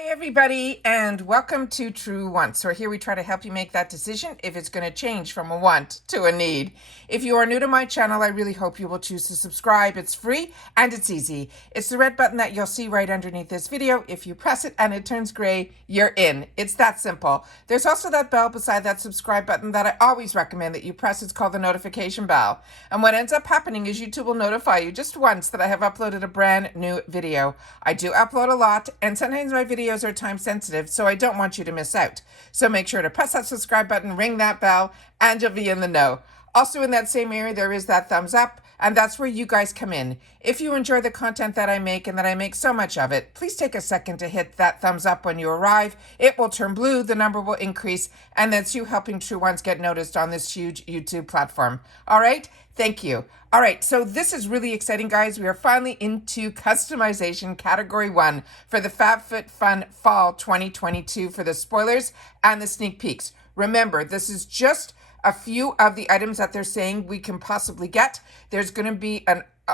Hi everybody, and welcome to True Wants, where here we try to help you make that decision if it's going to change from a want to a need. If you are new to my channel, I really hope you will choose to subscribe. It's free and it's easy. It's the red button that you'll see right underneath this video. If you press it and it turns gray, you're in. It's that simple. There's also that bell beside that subscribe button that I always recommend that you press. It's called the notification bell. And what ends up happening is YouTube will notify you just once that I have uploaded a brand new video. I do upload a lot, and sometimes my videos are time sensitive, so I don't want you to miss out. So make sure to press that subscribe button, ring that bell, and you'll be in the know. Also in that same area, there is that thumbs up, and that's where you guys come in. If you enjoy the content that I make, and that I make so much of it, please take a second to hit that thumbs up when you arrive. It will turn blue, the number will increase, and that's you helping True Ones get noticed on this huge YouTube platform. All right? Thank you. All right, so this is really exciting, guys. We are finally into customization category 1 for the FabFitFun Fall 2022 for the spoilers and the sneak peeks. Remember, this is just a few of the items that they're saying we can possibly get. There's going to be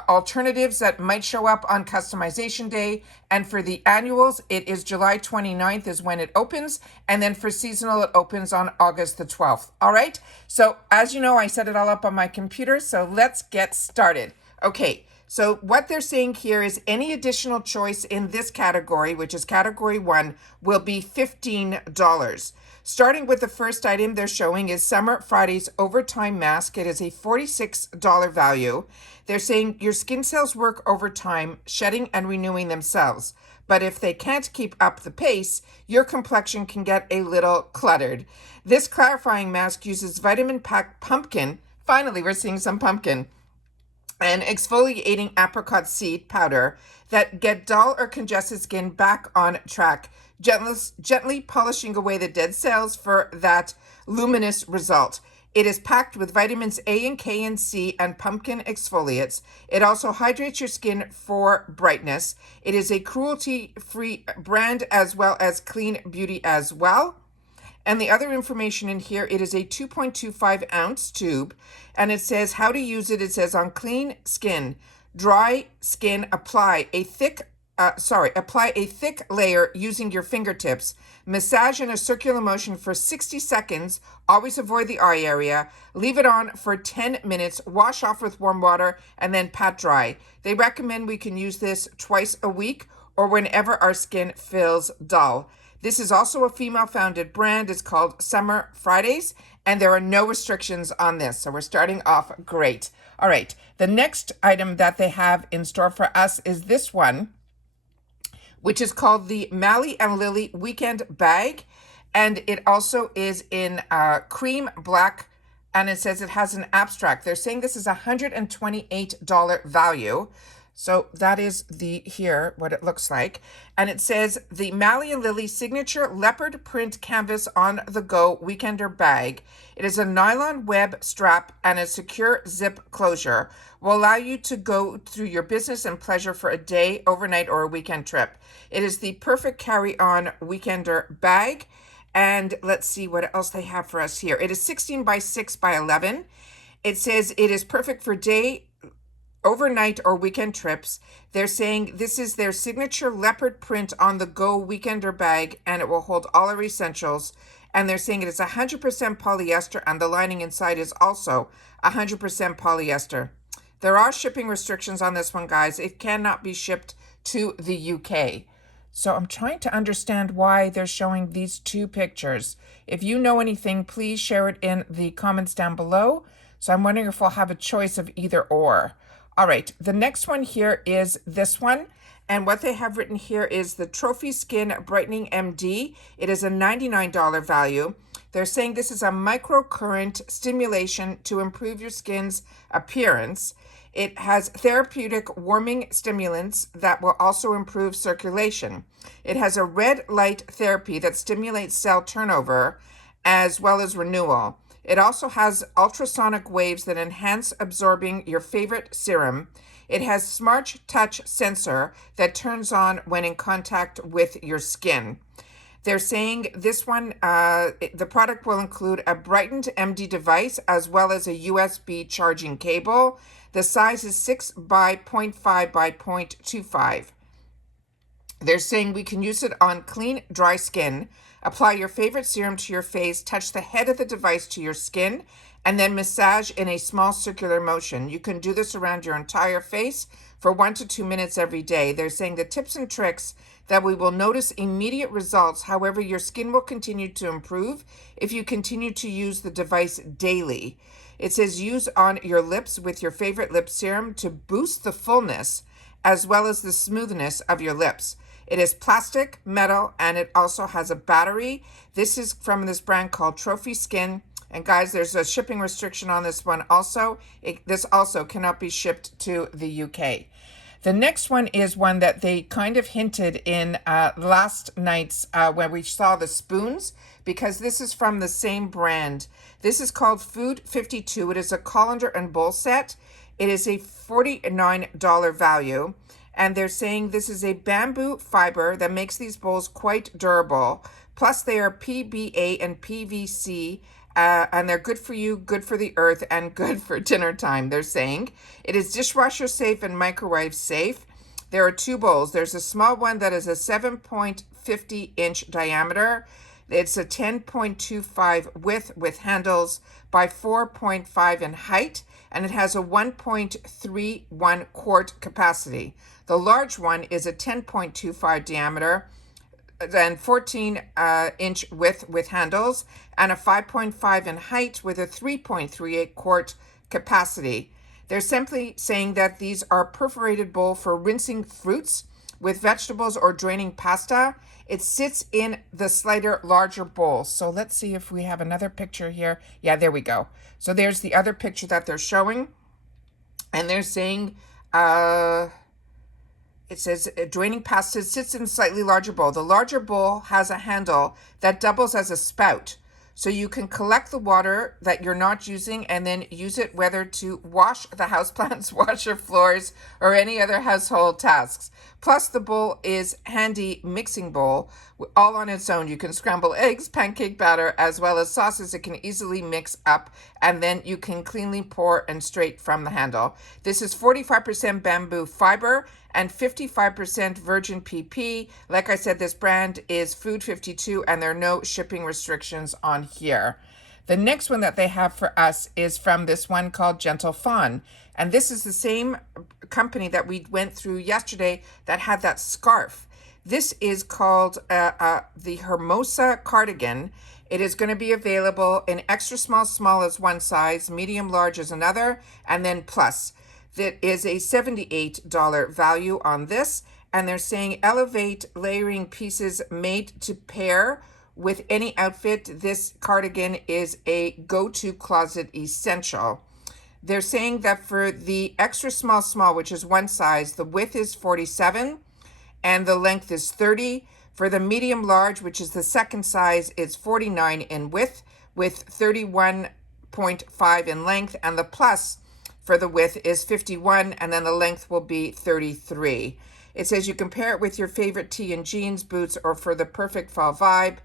alternatives that might show up on customization day, and for the annuals it is July 29th is when it opens, and then for seasonal it opens on August the 12th. All right, so as you know, I set it all up on my computer, so let's get started. Okay, so what they're saying here is any additional choice in this category, which is category 1, will be $15. Starting with the first item they're showing is Summer Fridays Overtime Mask. It is a $46 value. They're saying your skin cells work overtime, shedding and renewing themselves. But if they can't keep up the pace, your complexion can get a little cluttered. This clarifying mask uses vitamin-packed pumpkin. Finally, we're seeing some pumpkin. And exfoliating apricot seed powder that get dull or congested skin back on track, gently polishing away the dead cells for that luminous result. It is packed with vitamins A and K and C and pumpkin exfoliates. It also hydrates your skin for brightness. It is a cruelty-free brand as well as clean beauty as well. And the other information in here, it is a 2.25 ounce tube, and it says how to use it. It says on clean skin, dry skin, apply a thick layer using your fingertips. Massage in a circular motion for 60 seconds. Always avoid the eye area. Leave it on for 10 minutes. Wash off with warm water and then pat dry. They recommend we can use this twice a week or whenever our skin feels dull. This is also a female-founded brand. It's called Summer Fridays, and there are no restrictions on this. So we're starting off great. All right, the next item that they have in store for us is this one, which is called the Mallee and Lily Weekend Bag. And it also is in cream black, and it says it has an abstract. They're saying this is a $128 value. So that is what it looks like. And it says the Mallee and Lily signature leopard print canvas on the go weekender bag. It is a nylon web strap and a secure zip closure. Will allow you to go through your business and pleasure for a day, overnight, or a weekend trip. It is the perfect carry-on weekender bag. And let's see what else they have for us here. It is 16 by 6 by 11. It says it is perfect for day, overnight, or weekend trips. They're saying this is their signature leopard print on the go weekender bag, and it will hold all our essentials. And they're saying it is 100% polyester, and the lining inside is also 100% polyester. There are shipping restrictions on this one, guys. It cannot be shipped to the UK. So I'm trying to understand why they're showing these two pictures. If you know anything, please share it in the comments down below. So I'm wondering if we'll have a choice of either or. All right, the next one here is this one. And what they have written here is the Trophy Skin Brightening MD. It is a $99 value. They're saying this is a microcurrent stimulation to improve your skin's appearance. It has therapeutic warming stimulants that will also improve circulation. It has a red light therapy that stimulates cell turnover as well as renewal. It also has ultrasonic waves that enhance absorbing your favorite serum. It has smart touch sensor that turns on when in contact with your skin. They're saying this one, the product will include a brightened MD device as well as a USB charging cable. The size is 6 by 0.5 by 0.25. They're saying we can use it on clean, dry skin. Apply your favorite serum to your face, touch the head of the device to your skin, and then massage in a small circular motion. You can do this around your entire face for 1 to 2 minutes every day. They're saying the tips and tricks that we will notice immediate results. However, your skin will continue to improve if you continue to use the device daily. It says use on your lips with your favorite lip serum to boost the fullness as well as the smoothness of your lips. It is plastic, metal, and it also has a battery. This is from this brand called Trophy Skin. And guys, there's a shipping restriction on this one also. This also cannot be shipped to the UK. The next one is one that they kind of hinted in last night's when we saw the spoons, because this is from the same brand. This is called Food 52. It is a colander and bowl set. It is a $49 value. And they're saying this is a bamboo fiber that makes these bowls quite durable. Plus they are PBA and PVC, and they're good for you, good for the earth, and good for dinner time, they're saying. It is dishwasher safe and microwave safe. There are 2 bowls. There's a small one that is a 7.50 inch diameter. It's a 10.25 width with handles by 4.5 in height, and it has a 1.31 quart capacity. The large one is a 10.25 diameter and 14 inch width with handles, and a 5.5 in height with a 3.38 quart capacity. They're simply saying that these are perforated bowl for rinsing fruits with vegetables or draining pasta. It sits in the slighter larger bowl. So let's see if we have another picture here. Yeah, there we go. So there's the other picture that they're showing. And they're saying, it says draining pasta sits in a slightly larger bowl. The larger bowl has a handle that doubles as a spout. So you can collect the water that you're not using and then use it whether to wash the houseplants, wash your floors, or any other household tasks. Plus the bowl is handy mixing bowl all on its own. You can scramble eggs, pancake batter, as well as sauces. It can easily mix up, and then you can cleanly pour and straight from the handle. This is 45% bamboo fiber and 55% virgin PP. Like I said, this brand is Food 52, and there are no shipping restrictions on here. The next one that they have for us is from this one called Gentle Fawn. And this is the same company that we went through yesterday that had that scarf. This is called the Hermosa Cardigan. It is going to be available in extra small, small as one size, medium, large as another, and then plus. That is a $78 value on this. And they're saying elevate layering pieces made to pair with any outfit. This cardigan is a go-to closet essential. They're saying that for the extra small, small, which is one size, the width is 47 and the length is 30. For the medium large, which is the second size, it's 49 in width with 31.5 in length, and the plus for the width is 51, and then the length will be 33. It says you can pair it with your favorite tee and jeans, boots, or for the perfect fall vibe.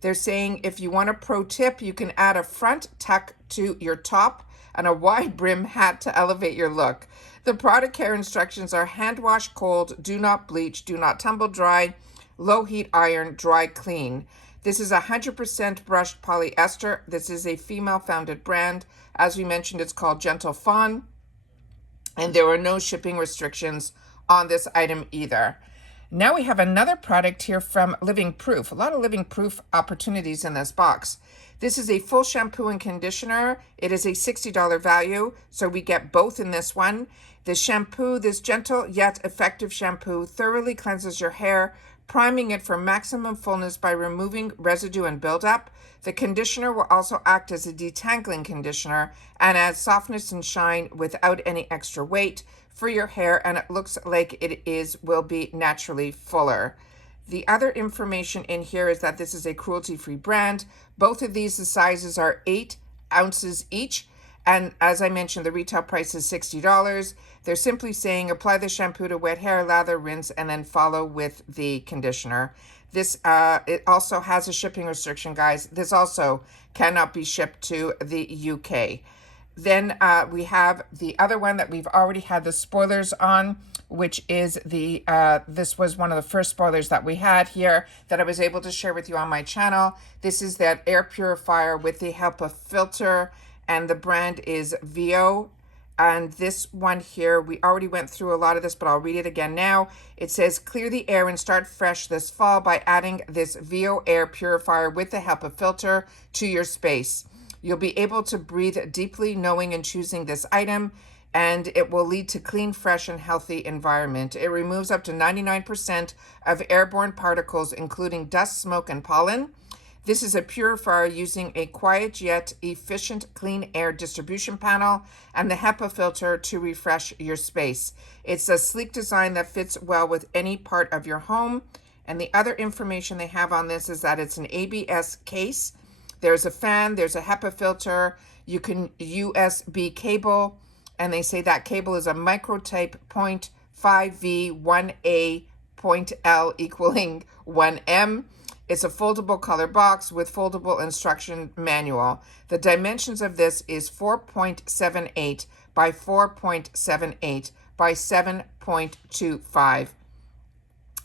They're saying if you want a pro tip, you can add a front tuck to your top and a wide brim hat to elevate your look. The product care instructions are hand wash cold, do not bleach, do not tumble dry, low heat iron, dry clean. This is 100% brushed polyester. This is a female founded brand. As we mentioned, it's called Gentle Fawn, and there are no shipping restrictions on this item either. Now we have another product here from Living Proof. A lot of Living Proof opportunities in this box. This is a full shampoo and conditioner. It is a $60 value, so we get both in this one. The shampoo, this gentle yet effective shampoo, thoroughly cleanses your hair, priming it for maximum fullness by removing residue and buildup. The conditioner will also act as a detangling conditioner and add softness and shine without any extra weight for your hair, and it looks like will be naturally fuller. The other information in here is that this is a cruelty-free brand. Both of these, the sizes are 8 ounces each, and as I mentioned, the retail price is $60. They're simply saying apply the shampoo to wet hair, lather, rinse, and then follow with the conditioner. This it also has a shipping restriction, guys. This also cannot be shipped to the UK. Then we have the other one that we've already had the spoilers on, which is the, this was one of the first spoilers that we had here that I was able to share with you on my channel. This is that air purifier with the HEPA filter, and the brand is VO. And this one here, we already went through a lot of this, but I'll read it again now. It says, clear the air and start fresh this fall by adding this VO air purifier with the HEPA filter to your space. You'll be able to breathe deeply knowing and choosing this item, and it will lead to clean, fresh, and healthy environment. It removes up to 99% of airborne particles, including dust, smoke, and pollen. This is a purifier using a quiet yet efficient clean air distribution panel and the HEPA filter to refresh your space. It's a sleek design that fits well with any part of your home. And the other information they have on this is that it's an ABS case. There's a fan, there's a HEPA filter, you can USB cable, and they say that cable is a microtype 0.5V 1A.L equaling 1M. It's a foldable color box with foldable instruction manual. The dimensions of this is 4.78 by 4.78 by 7.25.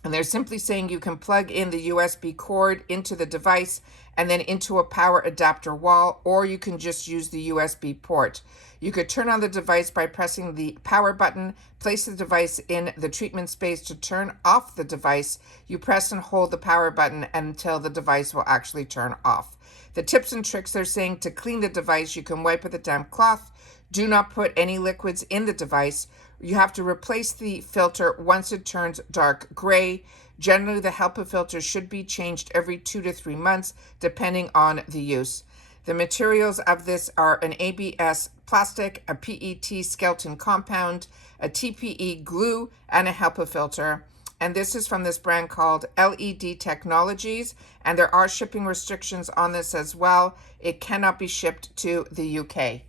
And they're simply saying you can plug in the USB cord into the device and then into a power adapter wall, or you can just use the USB port. You could turn on the device by pressing the power button, place the device in the treatment space. To turn off the device, you press and hold the power button until the device will actually turn off. The tips and tricks they're saying: to clean the device, you can wipe with a damp cloth. Do not put any liquids in the device. You have to replace the filter once it turns dark gray. Generally, the HEPA filter should be changed every 2 to 3 months, depending on the use. The materials of this are an ABS plastic, a PET skeleton compound, a TPE glue, and a HEPA filter. And this is from this brand called LED Technologies, and there are shipping restrictions on this as well. It cannot be shipped to the UK.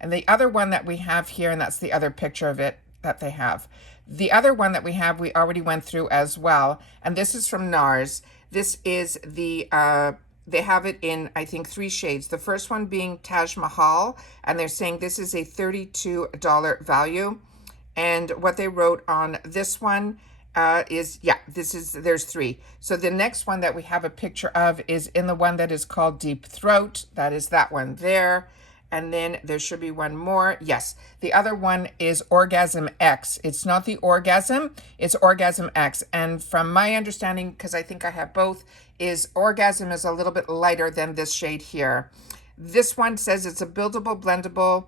And the other one that we have here, and that's the other picture of it that they have. The other one that we have, we already went through as well, and this is from NARS. This is the, they have it in, I think, 3 shades. The first one being Taj Mahal, and they're saying this is a $32 value. And what they wrote on this one is, yeah, there's 3. So the next one that we have a picture of is in the one that is called Deep Throat. That is that one there. And then there should be one more. Yes, the other one is Orgasm X. It's not the Orgasm, it's Orgasm X. And from my understanding, because I think I have both, is Orgasm is a little bit lighter than this shade here. This one says it's a buildable, blendable,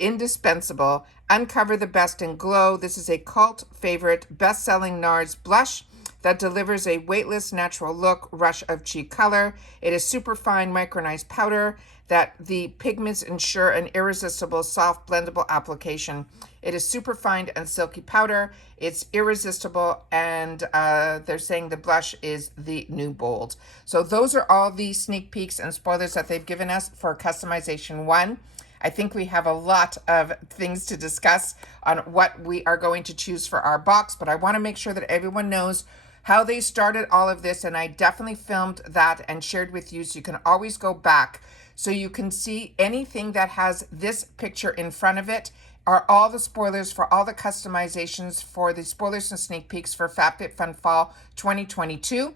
indispensable, uncover the best in glow. This is a cult favorite, best-selling NARS Blush that delivers a weightless, natural look, rush of cheek color. It is super fine micronized powder that the pigments ensure an irresistible, soft, blendable application. It is super fine and silky powder. It's irresistible, and they're saying the blush is the new bold. So those are all the sneak peeks and spoilers that they've given us for customization 1. I think we have a lot of things to discuss on what we are going to choose for our box, but I want to make sure that everyone knows how they started all of this, and I definitely filmed that and shared with you, so you can always go back so you can see anything that has this picture in front of it are all the spoilers for all the customizations for the spoilers and sneak peeks for FabFitFun Fall 2022.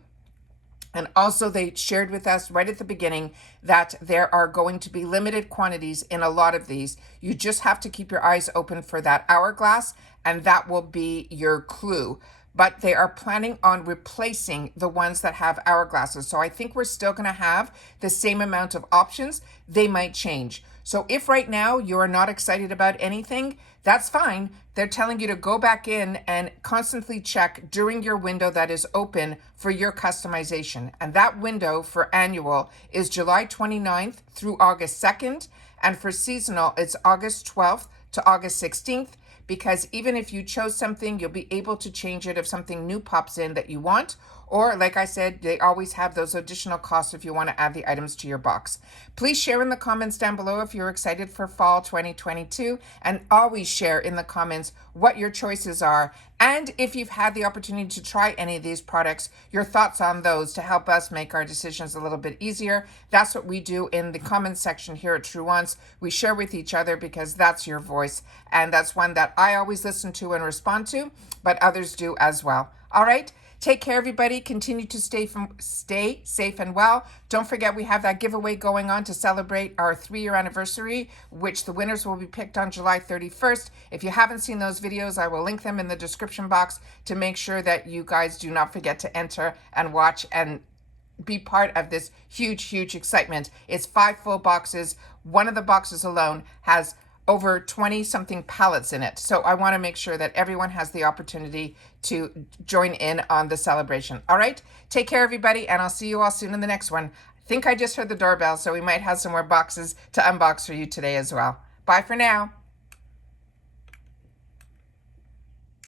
And also they shared with us right at the beginning that there are going to be limited quantities in a lot of these. You just have to keep your eyes open for that hourglass, and that will be your clue. But they are planning on replacing the ones that have hourglasses. So I think we're still going to have the same amount of options. They might change. So if right now you are not excited about anything, that's fine. They're telling you to go back in and constantly check during your window that is open for your customization. And that window for annual is July 29th through August 2nd. And for seasonal, it's August 12th to August 16th. Because even if you chose something, you'll be able to change it if something new pops in that you want, Or, like I said, they always have those additional costs if you want to add the items to your box. Please share in the comments down below if you're excited for fall 2022, and always share in the comments what your choices are. And if you've had the opportunity to try any of these products, your thoughts on those to help us make our decisions a little bit easier. That's what we do in the comments section here at True Once. We share with each other because that's your voice, and that's one that I always listen to and respond to, but others do as well. All right? Take care, everybody. Continue to stay safe and well. Don't forget we have that giveaway going on to celebrate our 3-year anniversary, which the winners will be picked on July 31st. If you haven't seen those videos, I will link them in the description box to make sure that you guys do not forget to enter and watch and be part of this huge excitement. It's 5 full boxes. One of the boxes alone has over 20 something pallets in it. So I want to make sure that everyone has the opportunity to join in on the celebration. All right, take care, everybody, and I'll see you all soon in the next one. I think I just heard the doorbell, so we might have some more boxes to unbox for you today as well. Bye for now.